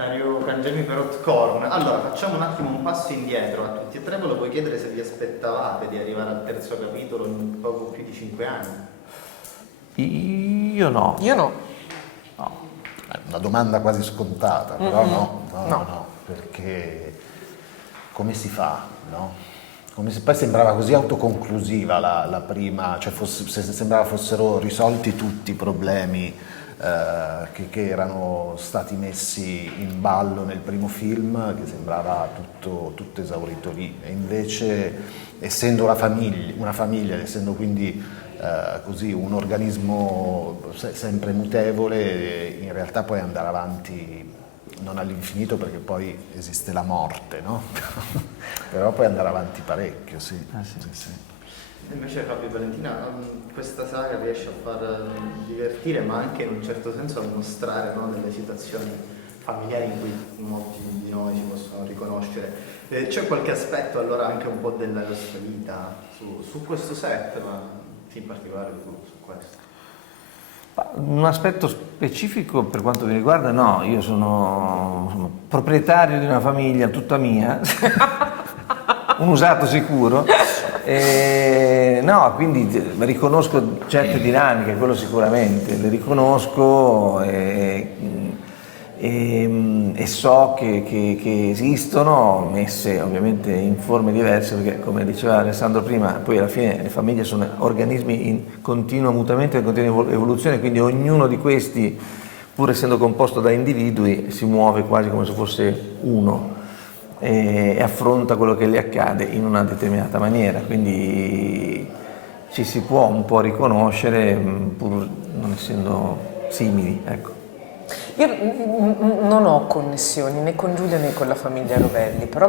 Dario Cangemi per Hotcorn. Allora, facciamo un attimo un passo indietro a tutti e tre. Volevo chiedere se vi aspettavate di arrivare al terzo capitolo in poco più di 5 anni. Io no. Io no. No. È una domanda quasi scontata, però no, perché come si fa, no? Poi sembrava così autoconclusiva la prima, cioè sembrava fossero risolti tutti i problemi che erano stati messi in ballo nel primo film, che sembrava tutto esaurito lì, e invece essendo una famiglia, essendo quindi così un organismo sempre mutevole, in realtà puoi andare avanti non all'infinito perché poi esiste la morte, no? Però puoi andare avanti parecchio, sì. Sì. Invece Fabio e Valentina, questa saga riesce a far divertire, ma anche in un certo senso a mostrare, no, delle situazioni familiari in cui molti di noi si possono riconoscere. C'è qualche aspetto allora anche un po' della nostra vita su questo set, ma in particolare su questo? Un aspetto specifico per quanto mi riguarda, no, io sono proprietario di una famiglia tutta mia, un usato sicuro, no, quindi riconosco certe dinamiche, quello sicuramente, le riconosco e so che esistono, messe ovviamente in forme diverse, perché come diceva Alessandro prima, poi alla fine le famiglie sono organismi in continuo mutamento e in continua evoluzione, quindi ognuno di questi, pur essendo composto da individui, si muove quasi come se fosse uno e affronta quello che gli accade in una determinata maniera, quindi ci si può un po' riconoscere pur non essendo simili, ecco. Io non ho connessioni né con Giulia né con la famiglia Rovelli, però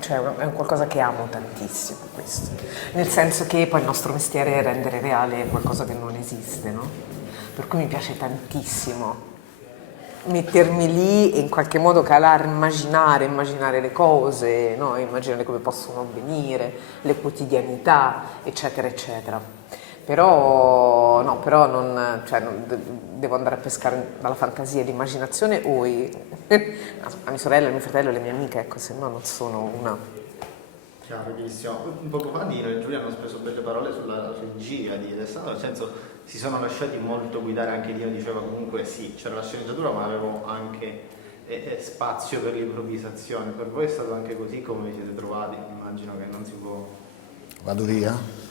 cioè, è un qualcosa che amo tantissimo questo, nel senso che poi il nostro mestiere è rendere reale qualcosa che non esiste, no? Per cui mi piace tantissimo mettermi lì e in qualche modo calare, immaginare le cose, no? Immaginare come possono avvenire, le quotidianità, eccetera, eccetera. Però non, cioè, devo andare a pescare dalla fantasia e l'immaginazione o a mia sorella, a mio fratello e le mie amiche, ecco, se no non sono una. Chiaro, benissimo. Un poco fa Dino e Giulia hanno speso belle parole sulla regia di Alessandro, nel senso si sono lasciati molto guidare, anche Dino diceva comunque sì, c'era la sceneggiatura ma avevo anche spazio per l'improvvisazione. Per voi è stato anche così? Come vi siete trovati? Immagino che non si può... Vado via?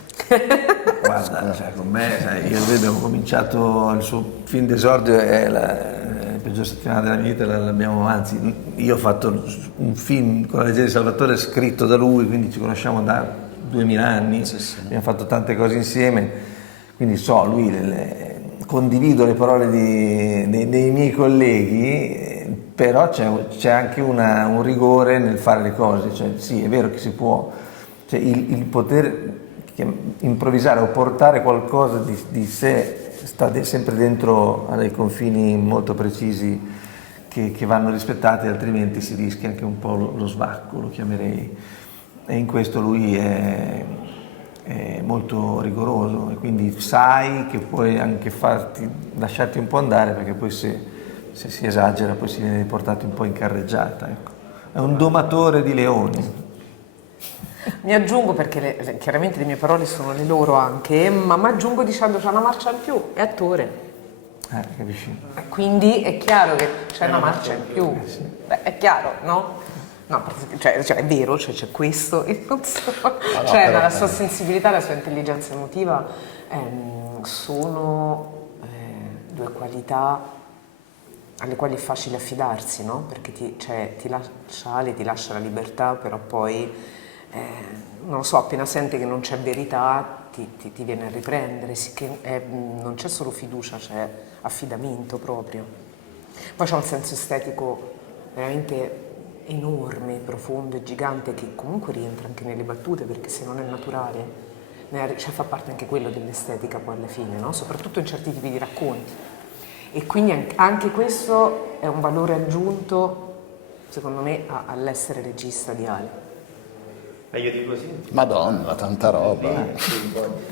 Guarda, cioè, con me, io e lui abbiamo cominciato il suo film d'esordio, è la peggior settimana della mia vita, l'abbiamo, anzi, io ho fatto un film con la legge di Salvatore scritto da lui, quindi ci conosciamo da 2000 anni, sì. Abbiamo fatto tante cose insieme, quindi so, lui, condivido le parole dei miei colleghi, però c'è anche un rigore nel fare le cose, cioè sì, è vero che si può, cioè il poter improvvisare o portare qualcosa di sé sta sempre dentro a dei confini molto precisi che vanno rispettati, altrimenti si rischia anche un po' lo svacco, lo chiamerei, e in questo lui è molto rigoroso e quindi sai che puoi anche lasciarti un po' andare, perché poi se si esagera poi si viene portati un po' in carreggiata, ecco. È un domatore di leoni. Mi aggiungo, perché chiaramente le mie parole sono le loro anche, ma mi aggiungo dicendo c'è una marcia in più, è attore. Capisci? Quindi è chiaro che c'è una marcia in più. Sì. Beh, è chiaro, no? No, cioè è vero, cioè c'è questo, non so. Cioè la sua sensibilità, la sua intelligenza emotiva sono due qualità alle quali è facile affidarsi, no? Perché ti lascia la libertà, però poi non lo so, appena sente che non c'è verità ti viene a riprendere, non c'è solo fiducia, c'è affidamento proprio. Poi c'è un senso estetico veramente enorme, profondo e gigante, che comunque rientra anche nelle battute, perché se non è naturale, cioè fa parte anche quello dell'estetica poi alla fine, no? Soprattutto in certi tipi di racconti. E quindi anche questo è un valore aggiunto, secondo me, all'essere regista di Ale. Io dico sì. Madonna, tanta roba.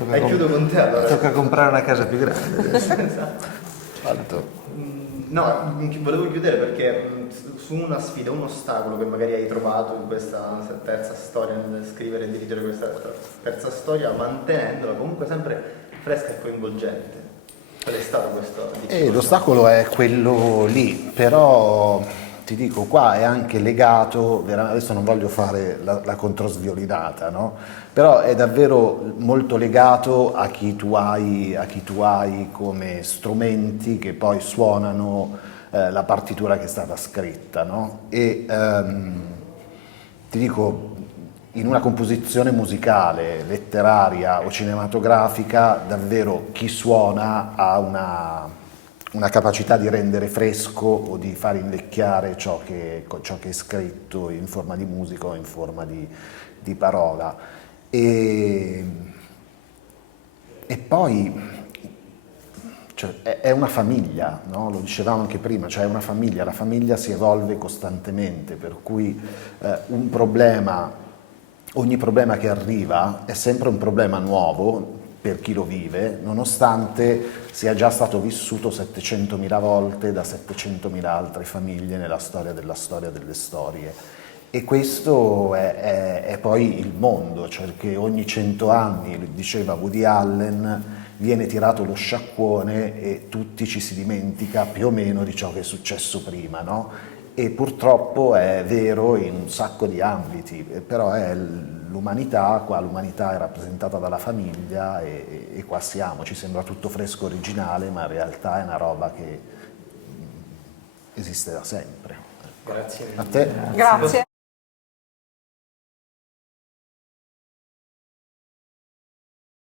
Chiudo con te allora. Tocca comprare una casa più grande. Esatto. No, volevo chiudere perché su una sfida, un ostacolo che magari hai trovato in questa terza storia, nel scrivere e dirigere questa terza storia, mantenendola comunque sempre fresca e coinvolgente. Qual è stato questo? L'ostacolo è quello lì, però ti dico, qua è anche legato, adesso non voglio fare la controsviolinata, no? Però è davvero molto legato a chi tu hai come strumenti che poi suonano la partitura che è stata scritta, no? E ti dico, in una composizione musicale, letteraria o cinematografica, davvero chi suona ha una capacità di rendere fresco o di far invecchiare ciò che è scritto in forma di musica o in forma di parola. E poi cioè, è una famiglia, no? Lo dicevamo anche prima, cioè è una famiglia, la famiglia si evolve costantemente, per cui ogni problema che arriva è sempre un problema nuovo per chi lo vive, nonostante sia già stato vissuto 700.000 volte da 700.000 altre famiglie nella storia delle storie. E questo è poi il mondo, cioè che ogni 100 anni, diceva Woody Allen, viene tirato lo sciacquone e tutti ci si dimentica più o meno di ciò che è successo prima, no? E purtroppo è vero in un sacco di ambiti, però è l'umanità, qua l'umanità è rappresentata dalla famiglia e qua siamo, ci sembra tutto fresco originale, ma in realtà è una roba che esiste da sempre. Grazie. A te. Grazie.